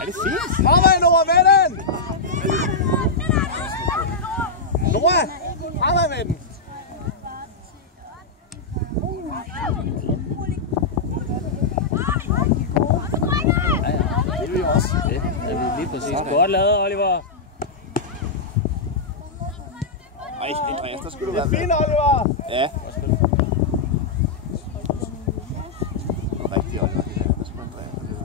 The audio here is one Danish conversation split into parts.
Er det fint? Fremad, Nora, med den! Nora, fremad med den! Det er vi også. Det er lige præcis. Godt lavet, Oliver. Ej, Andreas, der skulle du være med. Det er fint, Oliver! Ja. Rigtig, Oliver. Der skulle Andreas være med.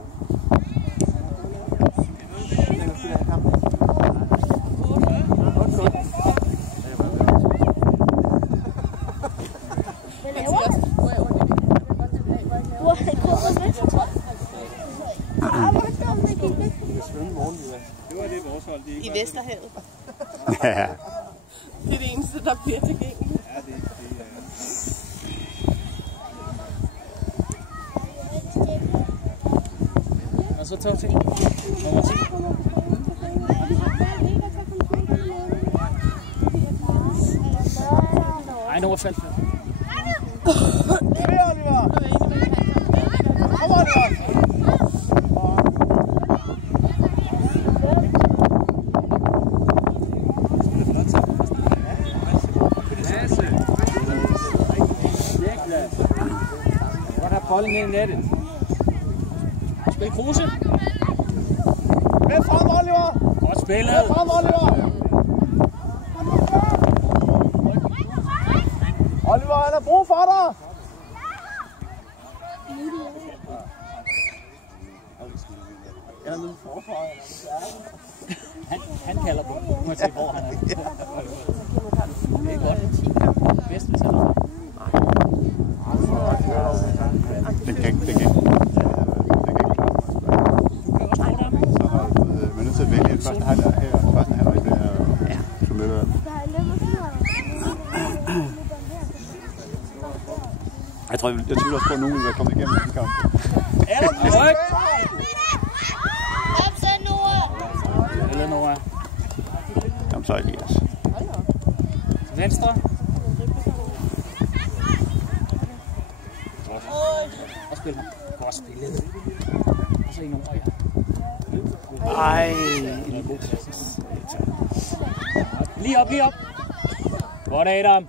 I Vesterhavet. Ja. Det er det eneste, der bliver tilgængeligt. Ja, det Og så tog til. Nummer 10. Ej, nu var faldt. Kom her, Oliver! Kom, Oliver! Godt have bolden ned i nettet. Spil Kruse. Med frem, Oliver! Godt spillet. Med frem, Oliver! Oliver, han har brug for dig! Han kalder på, uanset hvor han er. Det er godt. Bedste talent. Den kan ikke. Man er nødt til at vælge første halvleg her, og første halvleg der, som løber. Jeg tvivler også på, at nogen vil være kommet igennem den kamp. Ryk! Kom så, Nora! Eller Nora. Kom så, Elias. Venstre. Og spil ham. Godt spillet. Og så i Nora, ja. Ej. Lige op, lige op. Godt, Adam.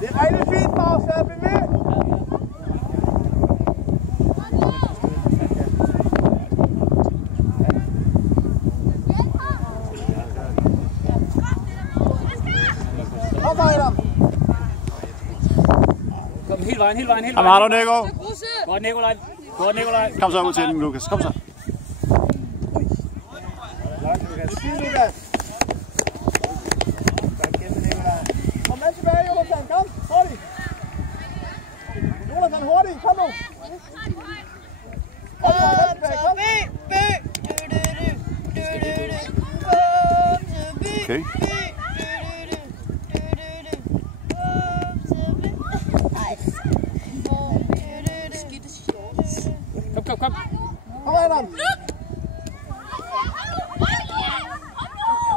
Det er rigtig fint, Maus. Lad os blive ved. Kom så, Adam. Kom hele vejen, hele vejen, hele vejen. Kom, har du, Nico? Godt, Nikolaj. Godt, Nikolaj. Kom så ud til den, Lukas. Kom så. Det er fint, Lukas. Kom med tilbage, Jonathan. Kom, hurtigt. Jonathan, hurtigt. Kom nu. Kom tilbage, kom. Okay. Kom. Kom, Adam.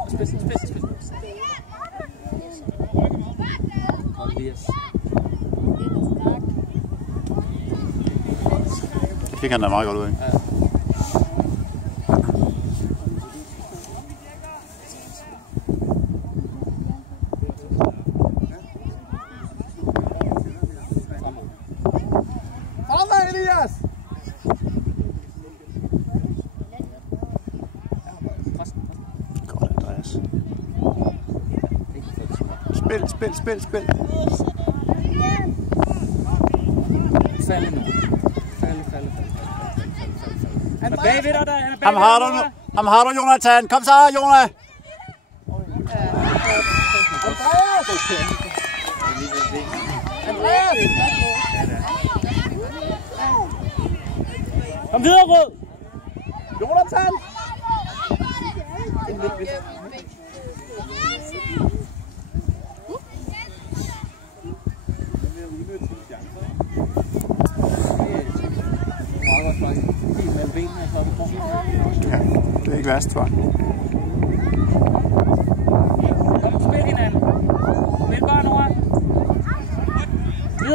Spids. Godt, Elias. Det fik han da meget godt ud af. Ja. Fremad, Elias! Godt, Andreas. Spil. Falde nu. Falde. Han er bagved dig, han er bagved dig. Ham har du, Jonathan. Kom så, Jonah! Andreas! Kom videre, Rød! Jonathan! Ja, det er ikke værst, tror jeg. Kom, spil hinanden. Spil bare, Nora.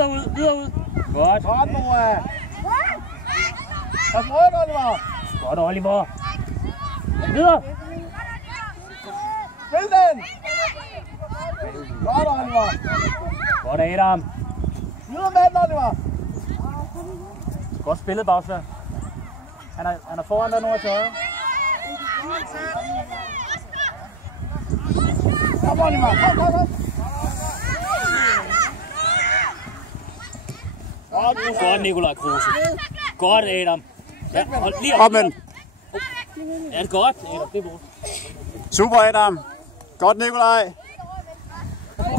Videre ud, videre ud. Godt. Godt, Noah. Pas ryg, Oliver. Godt, Oliver. Videre. Spil den. Godt, Oliver. Godt, Adam. Videre med den, Oliver. Godt spillet, Bagsvær. Han er foran der nu til højre. Kom, Oliver. Kom. Godt, Nikolaj Kruse. Godt, Adam. Ja, hold lige op. Op med den. Ja, det er godt, Adam. Det er godt. Super, Adam. Godt, Nikolaj.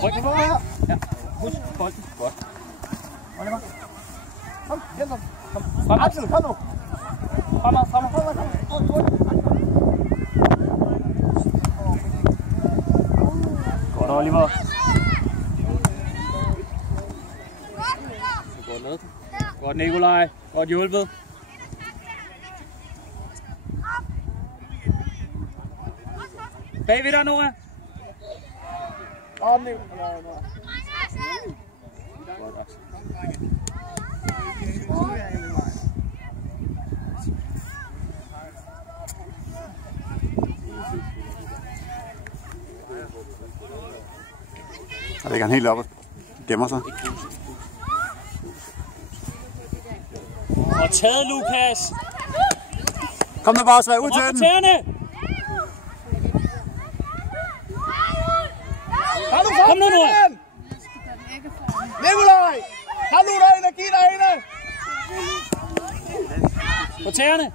Ryk den. Ja, husk bolden. Godt. Oliver. Kom, hjælp ham. Kom, fremad. Axel, kom nu. Fremad. Godt, Oliver. Godt lavet. Godt, Nikolaj. Godt hjulpet. Bagved dig, Noah. Godt, Nikolaj. Godt, Axel. Der ligger han helt oppe og gemmer sig. Og taget, Lukas. Kom nu, Bagsvær, ud til den. Tæerne. Kom nu, Noah. Nikolaj. Kom nu derinde, giv derinde. På tæerne.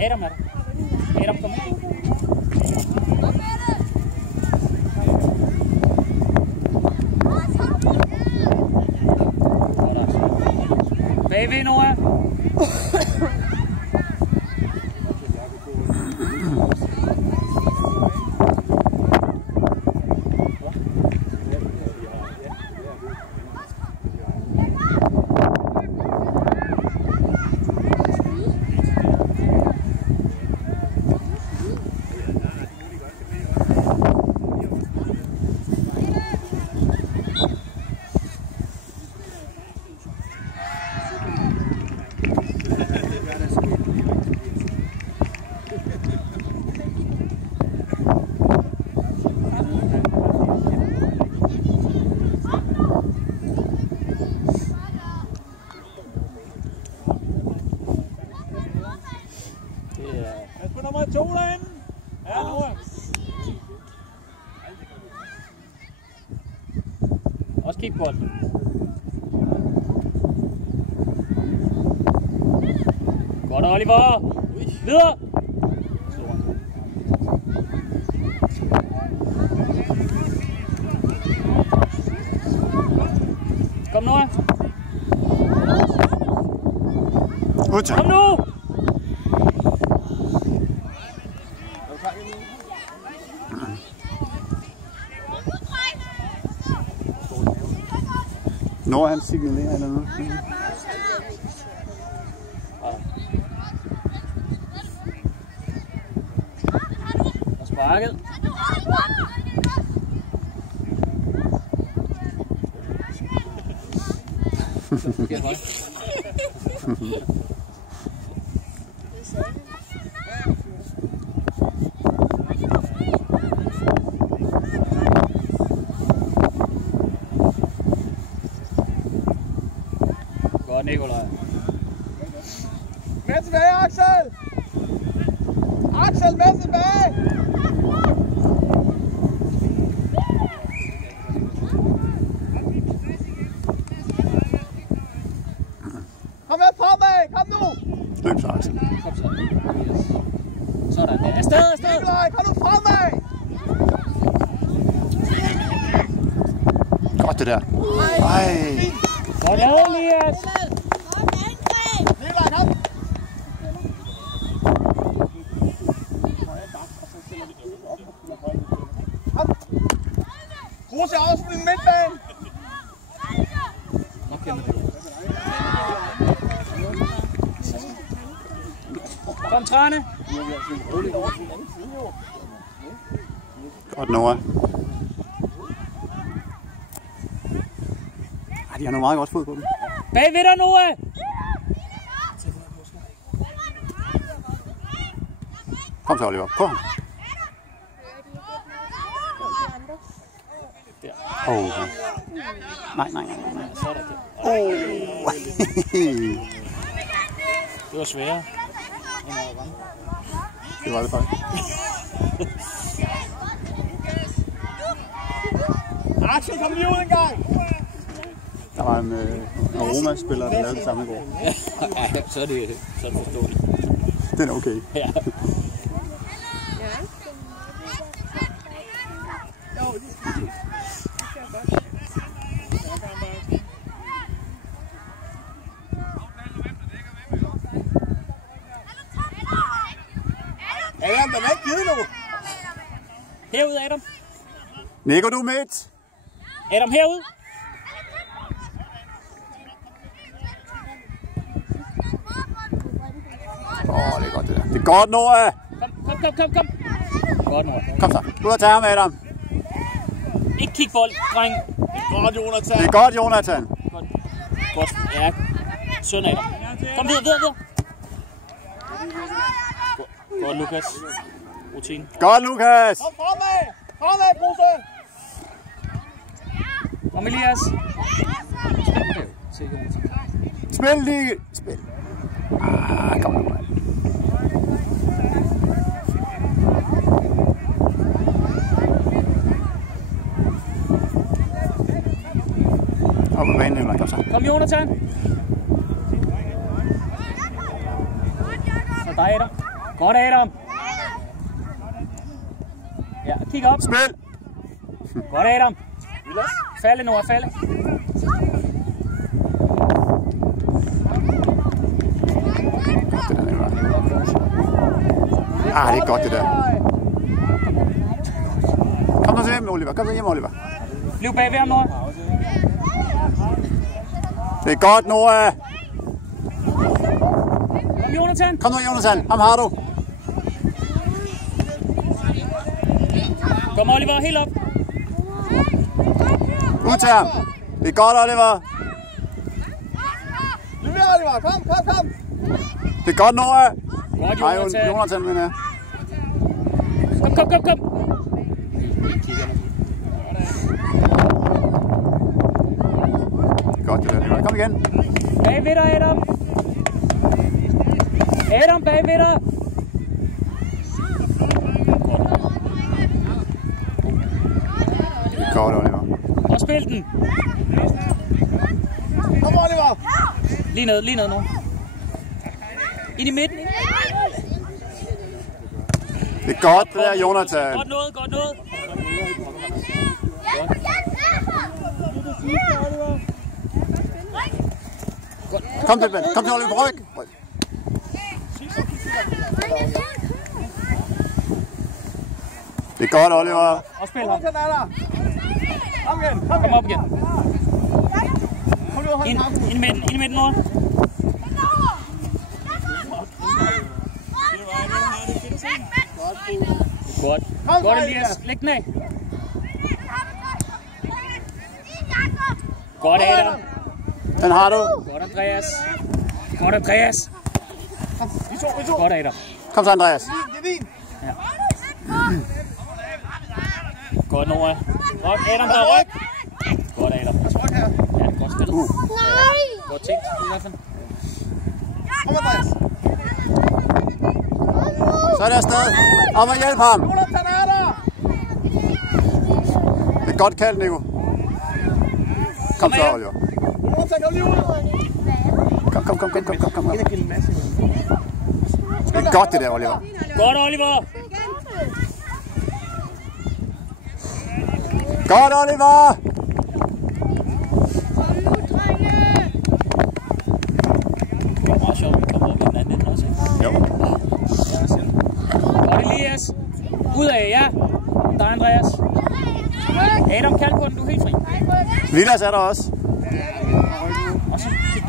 Adam er der. Adam, kom ind. Bagved, Noah. Pas på nummer 2 derinde. Ja, Noah. Også kig bolden. Godt, Oliver. Videre. Kom, Noah. Ud til Kom ham. nu. Når han signalerer eller noget. Og sparket. Forkert hold. Godt, Nikolaj. Med tilbage, Axel. Axel, med tilbage. Kom med fremad, kom nu. Løb så, Axel. Kom så. Yes. Sådan der. Afsted, afsted. Nikolaj, kom nu fremad. Godt det der. Ej. Godt lavet, Elias. Nikolaj, kom. Kom. Kruse også på din midtbane. Nok kender det. Kom, Trane. Godt, Noah. de har noget meget godt fod på dem. Bagved dig, Noah! Kom så, Oliver. På ham. Nej. Det var sværere. Det var det faktisk. Axel, kom lige ud en gang! Der var en Roma-spiller, der lavede det samme i går. Ja, så er det forståeligt. Den er okay. Ja. Adam, den er ikke givet nu! Herud, Adam. Nico, du er midt. Adam, herud. Det er godt det der. Det er godt, Noah. Kom. Godt, Noah. Kom så. Ud og tage ham, Adam. Ikke kig bold, dreng. Godt, Jonathan! Det er godt, Jonathan. Godt. Ja. Søn, Adam. Kom videre. Godt, Lukas. Rutine. Godt, Lukas. Kom fremad, Bruce! Kom, Elias. Spil lige. Spil. Kom nu. Op på banen, Nicolaj. Kom så. Kom, Jonathan. Så dig, Adam. Godt, Adam. Ja, kig op. Spil. Godt, Adam. Falde, Noah, falde. Det er godt det der. Kom nu så hjem, Oliver. Kom så hjem, Oliver. Bliv bagved ham, Noah. Det er godt, Noah. Kom, Jonathan. Kom nu, Jonathan. Ham har du. Kom, Oliver, helt op. Ud til ham. Det er godt, Oliver. Lever, Oliver! Kom! Det er godt, Noah. Godt, Nej, Jonathan. Jonathan, mener jeg. Kom. Godt det der, Nicolaj. Kom igen. Bagved dig, Adam. Adam, bagved dig. Det er godt, Oliver. Og spil den. Kom, Oliver! Lige ned nu. Ind i midten. Det er godt, det der, Jonathan. Godt noget. Kom til Oliver på ryg. Det er godt, Oliver. Og spil ham. Jonathan er der! Kom igen! Kom op igen. Kom nu, hold ham! Ind i midten, Noah. Godt, Elias. Læg den af. Godt, Adam. Den har du. Godt, Andreas. Vi to! Godt, Adam. Kom så, Andreas. Det er din! Ja. Godt, Noah. Godt, Adam, der er ryg. Godt, Adam. Tryk her! Ja, godt spillet. Godt tænkt, i hvert fald. Kom, Andreas! Så er det afsted. Op og hjælp ham. Jonathan er der! Det er godt kaldt, Nico. Kom så, Oliver. Jonathan, kom lige ud! Kom. Det er godt, det der, Oliver. Godt, Oliver. Godt, Oliver. Det var meget sjovt, at vi kom op i den anden ende også, ikke? Jo. Godt, Elias. Ud af, ja. Der er Andreas. Adam, kald på den, du er helt fri. Vilas er der også. Og så kig.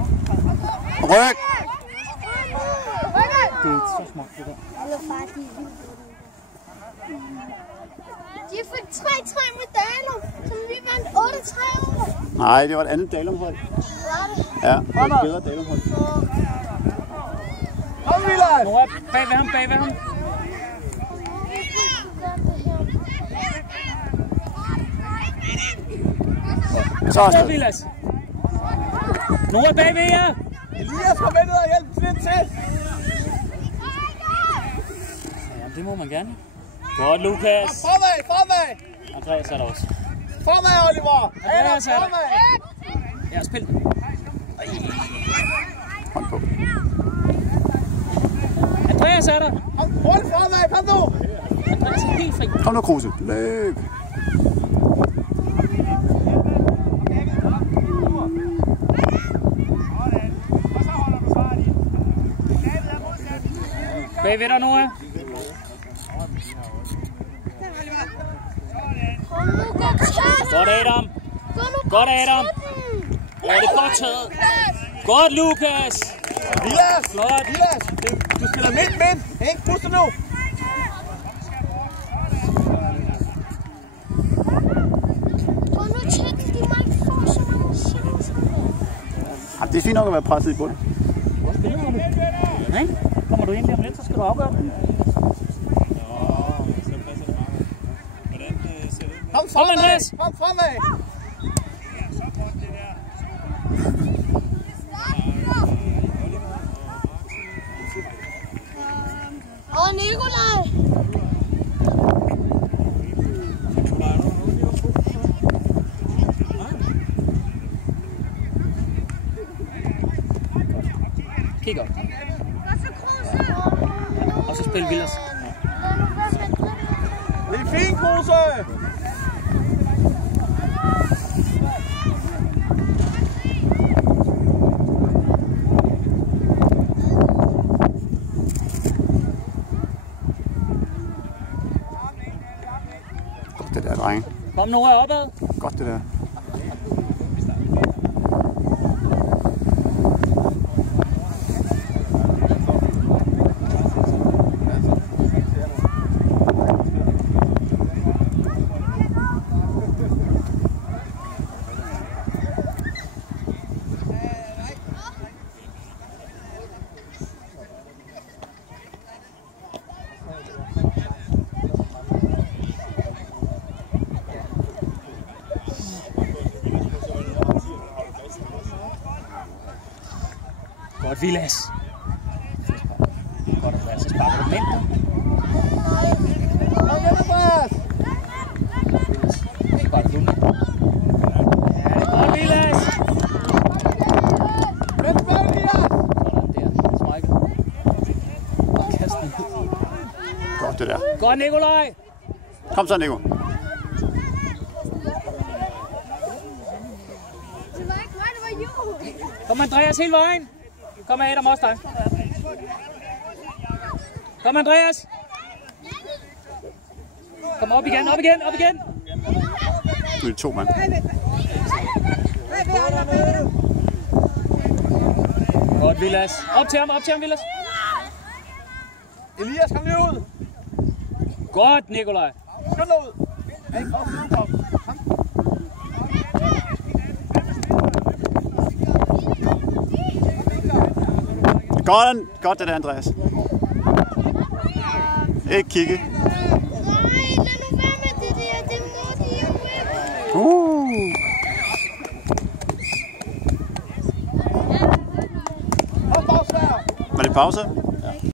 Ryg. Det er så smukt, det der. De fik 3 medaljer, som vi vandt 8-3 år. Nej, det var et andet Dalum-hold. Ja, det var et bedre Dalum-hold. Kom, Vilas! Nora, bagved ham, bagved ham. Så afsted. Vilas. Nora, bagved jer. Elias, kom med ned og hjælp lidt til. Jamen, det må man gerne. Godt, Lukas. Fremad, fremad! Andreas er der også. Fremad, Oliver! Andreas er der. Fremad! Ja, spil. Hånd på. Andreas er der. Kom, hurtigt fremad, kom nu! Andreas er helt fri. Kom nu, Kruse. Løb. Bagved dig, Nora. Godt, Adam. Godt, Adam. Det er godt taget. Godt, Lukas. Vilas! Flot. Vilas! Du spiller midt, ikke? Pust nu! Det er fint nok at være presset i bunden. Hvor spiller du? Nej, kommer du ind lige om lidt, så skal du afgøre det. Kom fremad! Kom fremad! Og Nikolaj! Kig op. Og så spil Vilas. Det er fint, Kruse! Godt det der, drenge. Kom Nora opad. Godt det der. Godt, Vilas. Godt, Andreas. Så sparker du den ind. Kom med, Andreas! Så sparker du den ind. Ja, det er godt, Vilas. Vend tilbage, Elias! Sådan der. Smeichel. Og kast den. Godt det der. Godt, Nikolaj. Kom så, Nico. Kom Andreas hele vejen. Kom Adam også dig. Kom Andreas. Kom op igen, op igen, op igen. Nu er det 2 mand. Godt, Vilas. Op til ham, Vilas. Elias, kom lige ud! Godt, Nikolaj. Skynd dig ud! Ikke? Kom. Godt det der, Andreas. Ikke kigge. Nej, lad nu være med det der. Det må de jo ikke. Kom, pause der! Var det pause?